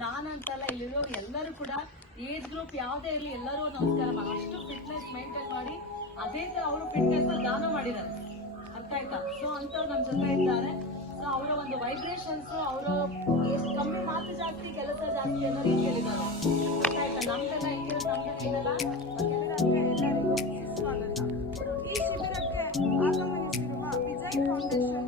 ನಾನಂತಲ್ಲ, ಇಲ್ಲಿರೋ ಎಲ್ಲರೂ ಕೂಡ ಏಜ್ ಗ್ರೂಪ್ ಯಾವುದೇ ಇರಲಿ ಎಲ್ಲರೂ ನಮಸ್ಕಾರ ಮಾಡಿ ಅಷ್ಟು ಫಿಟ್ನೆಸ್ ಮೇಂಟೈನ್ ಮಾಡಿ ಅದೇ ತರ ಅವರು ಫಿಟ್ನೆಸ್ ದಾನ ಮಾಡಿದ್ದಾರೆ. ಅರ್ಥ ಆಯ್ತಾ? ಸೊ ಅಂತವ್ರು ನಮ್ಮ ಜೊತೆ ಇದ್ದಾರೆ. ಸೊ ಅವರ ಒಂದು ವೈಬ್ರೇಷನ್ಸ್, ಅವರು ಎಷ್ಟು ಕಮ್ಮಿ ಮಾತು ಜಾಸ್ತಿ ಕೆಲಸ ಜಾಸ್ತಿ ಅನ್ನೋ ರೀತಿಯಲ್ಲಿದ್ದಾರೆ. ಅರ್ಥ ಆಯ್ತಾ? ನಮ್ದೆಲ್ಲ ಹೆಂಗಿರೋದು ನಮ್ದೆಲ್ಲ ಎಲ್ಲರಿಗೂ ಸ್ವಾಗತ. ಈ ಶಿಬಿರಕ್ಕೆ ಆಗಮನಿಸಿರುವ ವಿಜಯ್ ಫೌಂಡೇಶನ್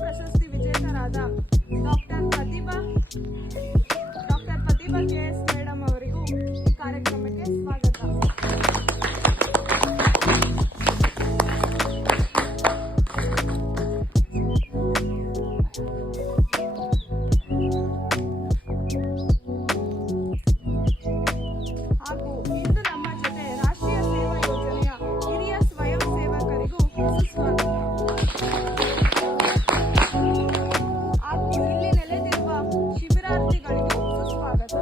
ಪ್ರಶಸ್ತಿ ವಿಜೇತರಾದ ಡಾಕ್ಟರ್ ಪ್ರತಿಭಾ KS ಮೇಡಮ್ ಅವರಿಗೂ ಈ ಕಾರ್ಯಕ್ರಮಕ್ಕೆ ಸ್ವಾಗತ. ಹಾಗೂ ಇಂದು ನಮ್ಮ ಜೊತೆ ರಾಷ್ಟ್ರೀಯ ಸೇವಾ ಯೋಜನೆಯ ಹಿರಿಯ ಸ್ವಯಂ ಸೇವಕರಿಗೂ ಸುಸ್ವಾಗತ. ಶಿಬಿರಾರ್ಥಿಗಳಿಗೂ ಸುಸ್ವಾಗತ.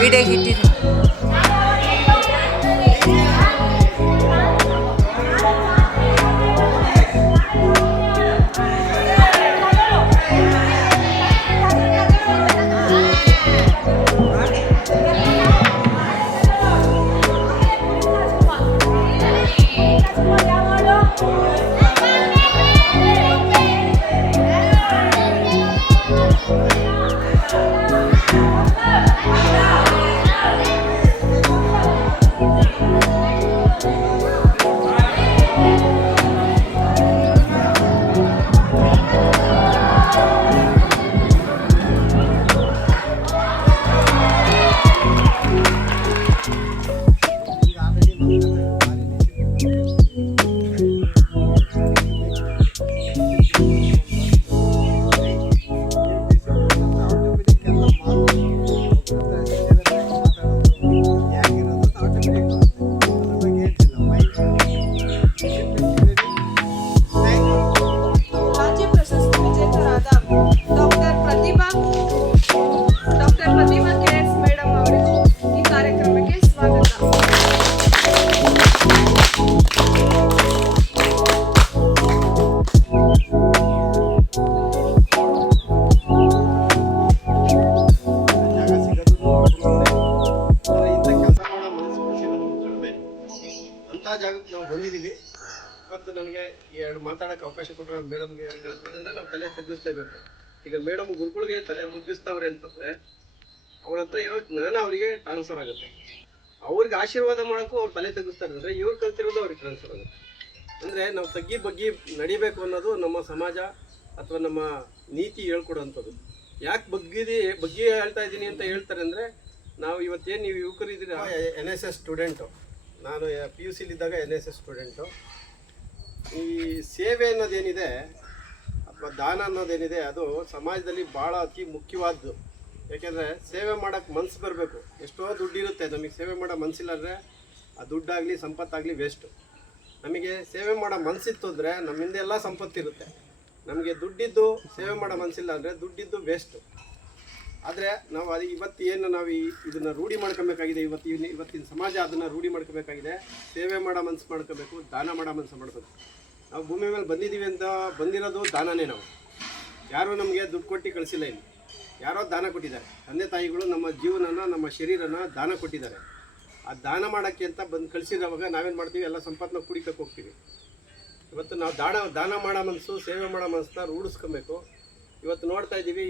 ವಿಡಿಯೋ ಹಿಟ್ಟಿರಿ. Vamos. ನಾವು ಬಂದಿದ್ದೀವಿ. ಇವತ್ತು ನನಗೆ ಎರಡು ಮಾತಾಡೋಕ್ಕೆ ಅವಕಾಶ ಕೊಟ್ಟರೆ ಮೇಡಮ್ಗೆ ನಾವು ತಲೆ ತಗ್ಗಿಸ್ಲೇಬೇಕು. ಈಗ ಮೇಡಮ್ ಗುರುಗಳಿಗೆ ತಲೆ ಮುಗ್ಗಿಸ್ತವ್ರೆ ಅಂತಂದರೆ ಅವ್ರ ಹತ್ರ ಇರೋ ಜ್ಞಾನ ಅವರಿಗೆ ಟ್ರಾನ್ಸ್ಫರ್ ಆಗುತ್ತೆ. ಅವ್ರಿಗೆ ಆಶೀರ್ವಾದ ಮಾಡೋಕ್ಕೂ ಅವ್ರು ತಲೆ ತಗ್ಗಿಸ್ತಾರೆ ಅಂದರೆ ಇವ್ರು ಕಲ್ತಿರೋದು ಅವ್ರಿಗೆ ಟ್ರಾನ್ಸ್ಫರ್ ಆಗುತ್ತೆ. ಅಂದರೆ ನಾವು ತಗ್ಗಿ ಬಗ್ಗಿ ನಡಿಬೇಕು ಅನ್ನೋದು ನಮ್ಮ ಸಮಾಜ ಅಥವಾ ನಮ್ಮ ನೀತಿ ಹೇಳ್ಕೊಡೋವಂಥದ್ದು. ಯಾಕೆ ಬಗ್ಗಿ ಹೇಳ್ತಾ ಇದ್ದೀನಿ ಅಂತ ಹೇಳ್ತಾರೆ ಅಂದರೆ, ನಾವು ಇವತ್ತೇನು ನೀವು ಯುವಕರಿದ್ದೀರ, NSS ಸ್ಟೂಡೆಂಟು, ನಾನು PUCಲಿದ್ದಾಗ NSS ಸ್ಟೂಡೆಂಟು. ಈ ಸೇವೆ ಅನ್ನೋದೇನಿದೆ ಅಥವಾ ದಾನ ಅನ್ನೋದೇನಿದೆ ಅದು ಸಮಾಜದಲ್ಲಿ ಭಾಳ ಅತಿ ಮುಖ್ಯವಾದ್ದು. ಯಾಕೆಂದರೆ ಸೇವೆ ಮಾಡೋಕ್ಕೆ ಮನಸ್ಸು ಬರಬೇಕು. ಎಷ್ಟೋ ದುಡ್ಡಿರುತ್ತೆ, ನಮಗೆ ಸೇವೆ ಮಾಡೋ ಮನಸ್ಸಿಲ್ಲ ಅಂದರೆ ಆ ದುಡ್ಡಾಗಲಿ ಸಂಪತ್ತಾಗಲಿ ವೇಸ್ಟು. ನಮಗೆ ಸೇವೆ ಮಾಡೋ ಮನಸ್ಸಿತ್ತು ಅಂದರೆ ನಮ್ಮಿಂದ ಎಲ್ಲ ಸಂಪತ್ತಿರುತ್ತೆ. ನಮಗೆ ದುಡ್ಡಿದ್ದು ಸೇವೆ ಮಾಡೋ ಮನಸ್ಸಿಲ್ಲ ಅಂದರೆ ದುಡ್ಡಿದ್ದು ವೇಸ್ಟು. ಆದರೆ ನಾವು ಅದು ಇವತ್ತು ಏನು ನಾವು ಇದನ್ನು ರೂಢಿ ಮಾಡ್ಕೊಬೇಕಾಗಿದೆ. ಇವತ್ತಿನ ಸಮಾಜ ಅದನ್ನು ರೂಢಿ ಮಾಡ್ಕೋಬೇಕಾಗಿದೆ. ಸೇವೆ ಮಾಡೋ ಮನಸ್ಸು ಮಾಡ್ಕೋಬೇಕು, ದಾನ ಮಾಡೋ ಮನಸ್ಸು ಮಾಡಬೇಕು. ನಾವು ಭೂಮಿ ಮೇಲೆ ಬಂದಿದ್ದೀವಿ ಅಂತ ಬಂದಿರೋದು ದಾನನೇ. ನಾವು ಯಾರೂ ನಮಗೆ ದುಡ್ಡು ಕೊಟ್ಟು ಕಳಿಸಿಲ್ಲ. ಇಲ್ಲಿ ಯಾರೋ ದಾನ ಕೊಟ್ಟಿದ್ದಾರೆ. ತಂದೆ ತಾಯಿಗಳು ನಮ್ಮ ಜೀವನನ, ನಮ್ಮ ಶರೀರನ ದಾನ ಕೊಟ್ಟಿದ್ದಾರೆ. ಆ ದಾನ ಮಾಡೋಕ್ಕೆ ಅಂತ ಬಂದು ಕಳಿಸಿದವಾಗ ನಾವೇನು ಮಾಡ್ತೀವಿ, ಎಲ್ಲ ಸಂಪತ್ತನ್ನ ಕುಡಿಕಕ್ಕೆ ಹೋಗ್ತೀವಿ. ಇವತ್ತು ನಾವು ದಾನ ಮಾಡೋ ಮನಸ್ಸು, ಸೇವೆ ಮಾಡೋ ಮನಸ್ಸನ್ನ ರೂಢಿಸ್ಕೊಬೇಕು. ಇವತ್ತು ನೋಡ್ತಾ ಇದ್ದೀವಿ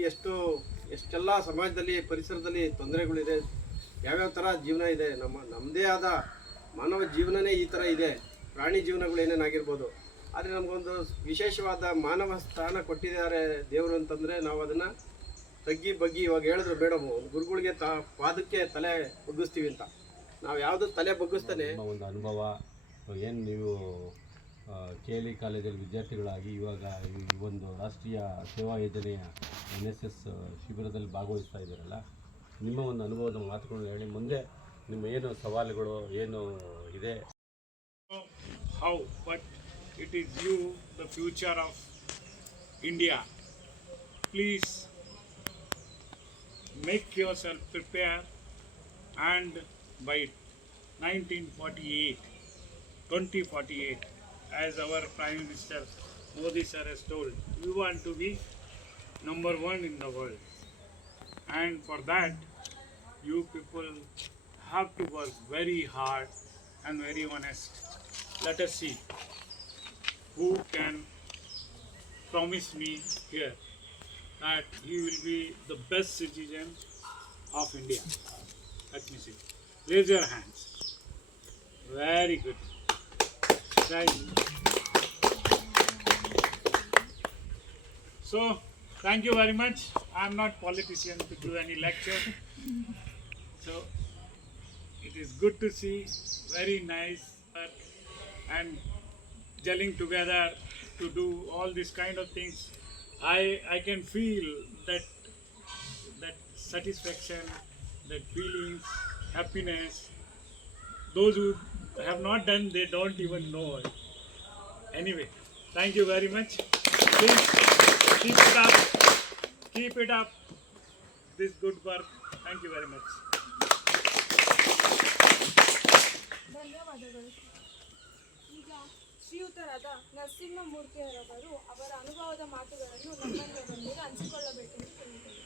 ಎಷ್ಟೆಲ್ಲ ಸಮಾಜದಲ್ಲಿ, ಪರಿಸರದಲ್ಲಿ ತೊಂದರೆಗಳಿದೆ, ಯಾವ್ಯಾವ ಥರ ಜೀವನ ಇದೆ. ನಮ್ಮದೇ ಆದ ಮಾನವ ಜೀವನನೇ ಈ ಥರ ಇದೆ. ಪ್ರಾಣಿ ಜೀವನಗಳು ಏನೇನಾಗಿರ್ಬೋದು. ಆದರೆ ನಮಗೊಂದು ವಿಶೇಷವಾದ ಮಾನವ ಸ್ಥಾನ ಕೊಟ್ಟಿದ್ದಾರೆ ದೇವರು ಅಂತಂದರೆ ನಾವು ಅದನ್ನು ತಗ್ಗಿ ಬಗ್ಗಿ, ಇವಾಗ ಹೇಳಿದ್ರು ಮೇಡಮ್, ಒಂದು ಗುರುಗಳಿಗೆ ಪಾದಕ್ಕೆ ತಲೆ ಬಗ್ಗಿಸ್ತೀವಿ ಅಂತ. ನಾವು ಯಾವುದು ತಲೆ ಬಗ್ಗಿಸ್ತಾನೆ ಒಂದು ಅನುಭವ ಏನು ನೀವು KLE ಕಾಲೇಜಲ್ಲಿ ವಿದ್ಯಾರ್ಥಿಗಳಾಗಿ ಇವಾಗ ಈ ಒಂದು ರಾಷ್ಟ್ರೀಯ ಸೇವಾ ಯೋಜನೆಯ NSS ಶಿಬಿರದಲ್ಲಿ ಭಾಗವಹಿಸ್ತಾ ಇದ್ದೀರಲ್ಲ, ನಿಮ್ಮ ಒಂದು ಅನುಭವದ ಮಾತುಗಳನ್ನು ಹೇಳಿ. ಮುಂದೆ ನಿಮ್ಮ ಏನು ಸವಾಲುಗಳು ಏನು ಇದೆ? How, but it is you, the future of India. Please make yourself prepare, and by 2048, as our Prime Minister Modi sir has told, we want to be number 1 in the world. And for that, you people have to work very hard and very honest. Let us see who can promise me here that he will be the best citizen of India. Let me see. Raise your hands. Very good. Thank you. So, thank you very much. I am not politician to do any lecture. So, it is good to see very nice work and gelling together to do all these kind of things. I can feel that satisfaction, that feelings, happiness. Those who have not done, they don't even know it. Anyway, thank you very much. Please keep it up, this good work. Thank you very much. ಧನ್ಯವಾದಗಳು. ಈಗ ಶ್ರೀಯುತರಾದ ನರಸಿಂಹಮೂರ್ತಿಯರವರು ಅವರ ಅನುಭವದ ಮಾತುಗಳನ್ನು ನಮ್ಮೊಂದಿಗೆ ಹಂಚಿಕೊಳ್ಳಬೇಕೆಂದು ಕೇಳಿಕೊಳ್ಳುತ್ತೇನೆ.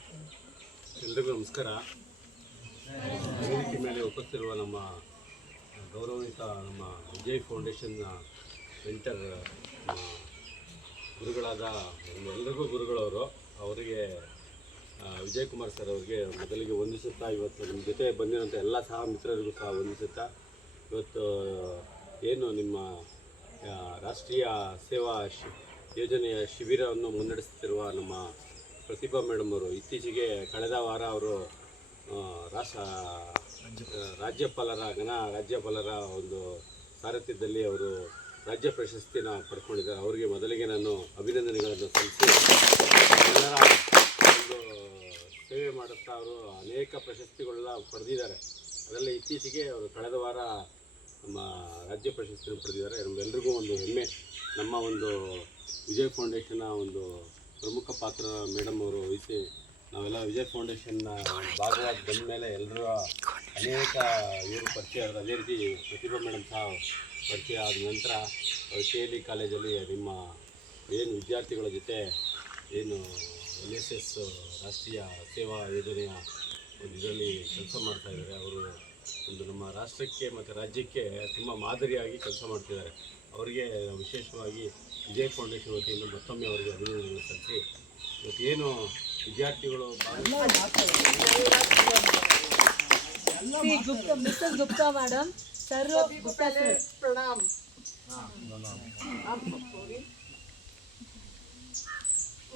ಎಲ್ರಿಗೂ ನಮಸ್ಕಾರ. ವೇದಿಕೆ ಮೇಲೆ ಉಪಸ್ಥಿತಿರುವ ನಮ್ಮ ಗೌರವಾನ್ವಿತ ನಮ್ಮ ವಿಜಯ್ ಫೌಂಡೇಶನ್ನ ಮೆಂಟರ್ ಗುರುಗಳಾದ ಎಲ್ಲರಿಗೂ ಗುರುಗಳವರು, ಅವರಿಗೆ ವಿಜಯ್ ಕುಮಾರ್ ಸರ್ ಅವರಿಗೆ ಮೊದಲಿಗೆ ವಂದಿಸುತ್ತಾ, ಇವತ್ತು ನಿಮ್ಮ ಜೊತೆ ಬಂದಿರೋಂಥ ಎಲ್ಲ ಸಹ ಮಿತ್ರರಿಗೂ ಸಹ ವಂದಿಸುತ್ತಾ, ಇವತ್ತು ಏನು ನಿಮ್ಮ ರಾಷ್ಟ್ರೀಯ ಸೇವಾ ಯೋಜನೆಯ ಶಿಬಿರವನ್ನು ಮುನ್ನಡೆಸುತ್ತಿರುವ ನಮ್ಮ ಪ್ರತಿಭಾ ಮೇಡಮ್ ಅವರು ಇತ್ತೀಚೆಗೆ ಕಳೆದ ವಾರ ಅವರು ರಾಜ್ಯಪಾಲರ ಒಂದು ಸಾರಥ್ಯದಲ್ಲಿ ಅವರು ರಾಜ್ಯ ಪ್ರಶಸ್ತಿನ ಪಡ್ಕೊಂಡಿದ್ದಾರೆ. ಅವರಿಗೆ ಮೊದಲಿಗೆ ನಾನು ಅಭಿನಂದನೆಗಳನ್ನು ಸಲ್ಲಿಸಿ, ಎಲ್ಲರ ಒಂದು ಸೇವೆ ಮಾಡುತ್ತಾ ಅವರು ಅನೇಕ ಪ್ರಶಸ್ತಿಗಳನ್ನ ಪಡೆದಿದ್ದಾರೆ. ಅದರಲ್ಲಿ ಇತ್ತೀಚೆಗೆ ಅವರು ಕಳೆದ ವಾರ ನಮ್ಮ ರಾಜ್ಯ ಪ್ರಶಸ್ತಿಯನ್ನು ಪಡೆದಿದ್ದಾರೆ. ನಮ್ಮೆಲ್ಲರಿಗೂ ಒಂದು ಹೆಮ್ಮೆ. ನಮ್ಮ ಒಂದು ವಿಜಯ್ ಫೌಂಡೇಶನ್ನ ಒಂದು ಪ್ರಮುಖ ಪಾತ್ರ ಮೇಡಮ್ ಅವರು ವಹಿಸಿ, ನಾವೆಲ್ಲ ವಿಜಯ್ ಫೌಂಡೇಶನ್ನ ಭಾಗವಾಗಿ ಬಂದ ಮೇಲೆ ಎಲ್ಲರೂ ಅನೇಕ ಇವರು ಪರಿಚಯ ಆದರು. ಅದೇ ರೀತಿ ಪ್ರತಿಭಾ ಮೇಡಮ್ ಸಹ ಪರಿಚಯ ಆದ ನಂತರ KLE ಕಾಲೇಜಲ್ಲಿ ನಿಮ್ಮ ಏನು ವಿದ್ಯಾರ್ಥಿಗಳ ಜೊತೆ ಏನು NSS ರಾಷ್ಟ್ರೀಯ ಸೇವಾ ಯೋಜನೆಯ ಒಂದು ಇದರಲ್ಲಿ ಕೆಲಸ ಮಾಡ್ತಾಯಿದ್ದಾರೆ. ಅವರು ಒಂದು ನಮ್ಮ ರಾಷ್ಟ್ರಕ್ಕೆ ಮತ್ತು ರಾಜ್ಯಕ್ಕೆ ತುಂಬ ಮಾದರಿಯಾಗಿ ಕೆಲಸ ಮಾಡ್ತಿದ್ದಾರೆ. ಅವರಿಗೆ ವಿಶೇಷವಾಗಿ ವಿಜಯ್ ಫೌಂಡೇಶನ್ ವತಿಯಿಂದ ಮತ್ತೊಮ್ಮೆ ಅವರಿಗೆ ಅಭಿನಂದನೆ ಸಲ್ಲಿಸಿ, ಇವತ್ತೇನು ವಿದ್ಯಾರ್ಥಿಗಳು mister Gupta madam sir Gupta sir प्रणाम।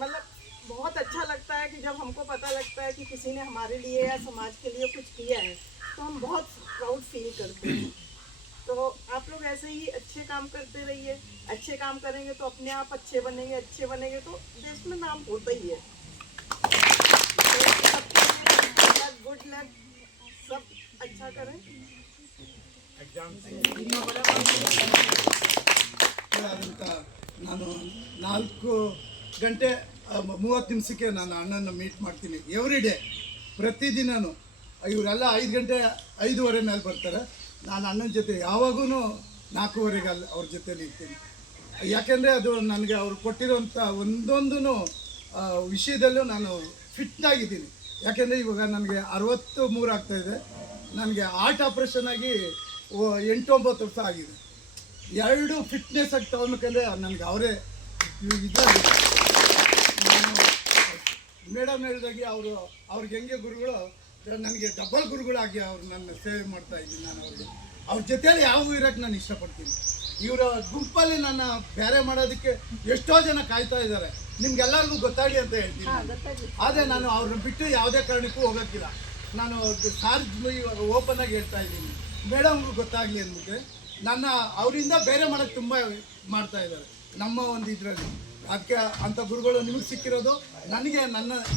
मतलब बहुत अच्छा लगता है कि जब हमको पता लगता है कि किसी ने हमारे लिए या समाज के लिए कुछ किया है तो हम बहुत प्राउड फील करते हैं। तो आप लोग ऐसे ही अच्छे काम करते रहिए, अच्छे काम करेंगे तो अपने आप अच्छे बनेंगे तो देश में नाम होता ही है। गुड लक, सब अच्छा करें। ನಾನು 4:30 ನಾನು ಅಣ್ಣನ ಮೀಟ್ ಮಾಡ್ತೀನಿ ಎವ್ರಿ ಡೇ, ಪ್ರತಿದಿನವೂ. ಇವರೆಲ್ಲ 5 ಗಂಟೆ 5:15 ಮೇಲೆ ಬರ್ತಾರೆ. ನಾನು ಅಣ್ಣನ ಜೊತೆ ಯಾವಾಗೂ 4:15 ಅವ್ರ ಜೊತೆಲಿ ಇರ್ತೀನಿ. ಯಾಕೆಂದರೆ ಅದು ನನಗೆ ಅವ್ರು ಕೊಟ್ಟಿರೋಂಥ ಒಂದೊಂದು ವಿಷಯದಲ್ಲೂ ನಾನು ಫಿಟ್ಟಾಗಿದ್ದೀನಿ. ಯಾಕೆಂದರೆ ಇವಾಗ ನನಗೆ 63 ಆಗ್ತಾಯಿದೆ. ನನಗೆ ಹಾರ್ಟ್ ಆಪ್ರೇಷನ್ ಆಗಿ 8-9 ವರ್ಷ ಆಗಿದೆ. 2 ಫಿಟ್ನೆಸ್ ಆಗಿ ತಗೊಳ್ಬೇಕಂದ್ರೆ ನನಗೆ ಅವರೇ ಇದರಲ್ಲಿ ಮೇಡಮ್ ಹೇಳಿದಾಗೆ ಅವ್ರಿಗೆ ಹೆಂಗೆ ಗುರುಗಳು ನನಗೆ ಡಬಲ್ ಗುರುಗಳಾಗಿ ಅವ್ರು ನನ್ನ ಸೇವೆ ಮಾಡ್ತಾಯಿದ್ದೀನಿ. ನಾನು ಅವ್ರ ಜೊತೆಯಲ್ಲಿ ಯಾವಾಗೂ ಇರೋಕ್ಕೆ ನಾನು ಇಷ್ಟಪಡ್ತೀನಿ. ಇವರ ಗುಂಪಲ್ಲಿ ನನ್ನ ಬೇರೆ ಮಾಡೋದಕ್ಕೆ ಎಷ್ಟೋ ಜನ ಕಾಯ್ತಾ ಇದ್ದಾರೆ, ನಿಮ್ಗೆಲ್ಲರಿಗೂ ಗೊತ್ತಾಗಲಿ ಅಂತ ಹೇಳ್ತೀನಿ. ಆದರೆ ನಾನು ಅವ್ರನ್ನ ಬಿಟ್ಟು ಯಾವುದೇ ಕಾರಣಕ್ಕೂ ಹೋಗೋಕ್ಕಿಲ್ಲ. ನಾನು ಓಪನ್ ಆಗಿ ಹೇಳ್ತಾ ಇದ್ದೀನಿ, ಮೇಡಮ್ಗೂ ಗೊತ್ತಾಗಲಿ ಅಂದ್ಬಿಟ್ಟು. ಅವರಿಂದ ಬೇರೆ ಮಾಡೋಕ್ಕೆ ತುಂಬ ಮಾಡ್ತಾ ಇದ್ದಾರೆ ನಮ್ಮ ಒಂದು ಇದರಲ್ಲಿ. ಅದಕ್ಕೆ ಅಂಥ ಗುರುಗಳು ನಿಮಗೆ ಸಿಕ್ಕಿರೋದು, ನನಗೆ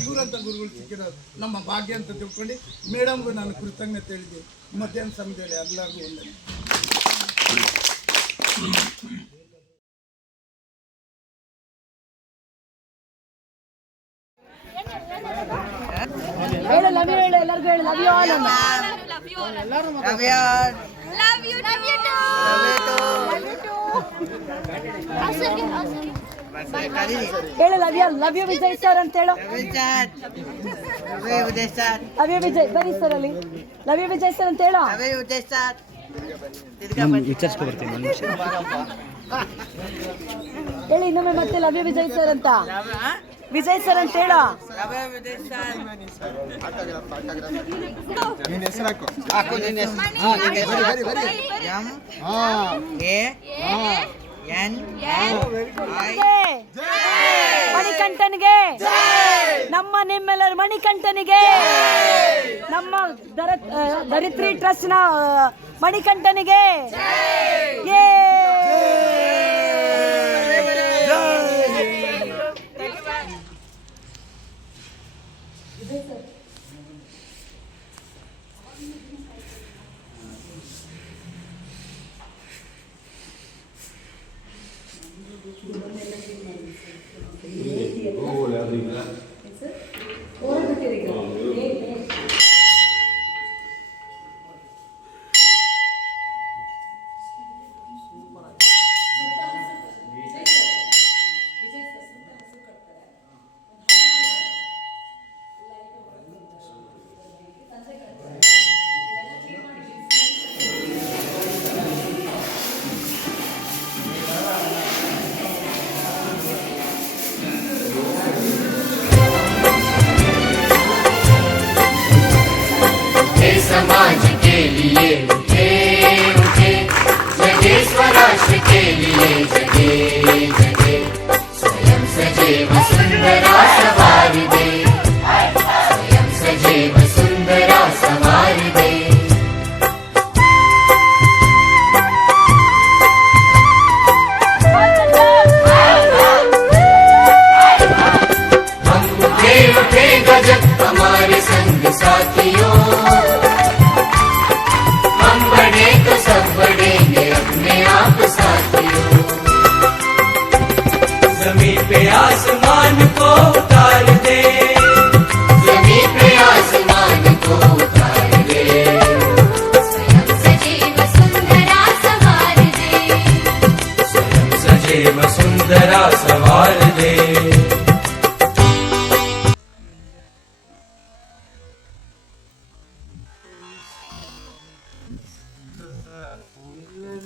ಇವರಂಥ ಗುರುಗಳು ಸಿಕ್ಕಿರೋದು ನಮ್ಮ ಭಾಗ್ಯ ಅಂತ ತಿಳ್ಕೊಂಡು ಮೇಡಮ್ಗೂ ನಾನು ಕೃತಜ್ಞತೆ ಹೇಳಿದ್ದೆ. ಮಧ್ಯಾಹ್ನ ಸಮಯದಲ್ಲಿ ಎಲ್ಲರಿಗೂ ಒಂದೇ. ಲವ್ ಯು ವಿಜಯ್ ಸರ್ ಅಂತ ಹೇಳು. ಲವ್ ಯು ವಿಜಯ್ ಬರೀ ಸರ್ ಅಲ್ಲಿ ಲವ್ ಯು ವಿಜಯ್ ಸರ್ ಅಂತ ಹೇಳು. ಹೇಳಿ ಇನ್ನೊಮ್ಮೆ ಮತ್ತೆ ಲವ್ ಯು ವಿಜಯ್ ಸರ್ ಅಂತ. ವಿಜಯ್ ಸರ್ ಅಂತ ಹೇಳು. ಮಣಿಕಂಠನಿಗೆ, ನಮ್ಮ ನಿಮ್ಮೆಲ್ಲರ ಮಣಿಕಂಠನಿಗೆ, ನಮ್ಮ ಧರಿತ್ರಿ ಟ್ರಸ್ಟ್ ನ ಮಣಿಕಂಠನಿಗೆ. समाज के लिए उठे उठे, जगे स्वराष्ट्र के लिए जगे जगे, स्वयं सजे वसुंधरा सवार दे, स्वयं सजे वसुंधरा सवार दे। हम उठे उठे गजब हमारे संग साथियों, तो सब बढ़ेंगे अपने आप साथियों। ज़मीन पे आसमान को उतार दे, ज़मीन पे आसमान को उतार दे, स्वयं सजे वसुंधरा सवार दे, स्वयं सजे वसुंधरा सवार दे। ಇಲ್ಲ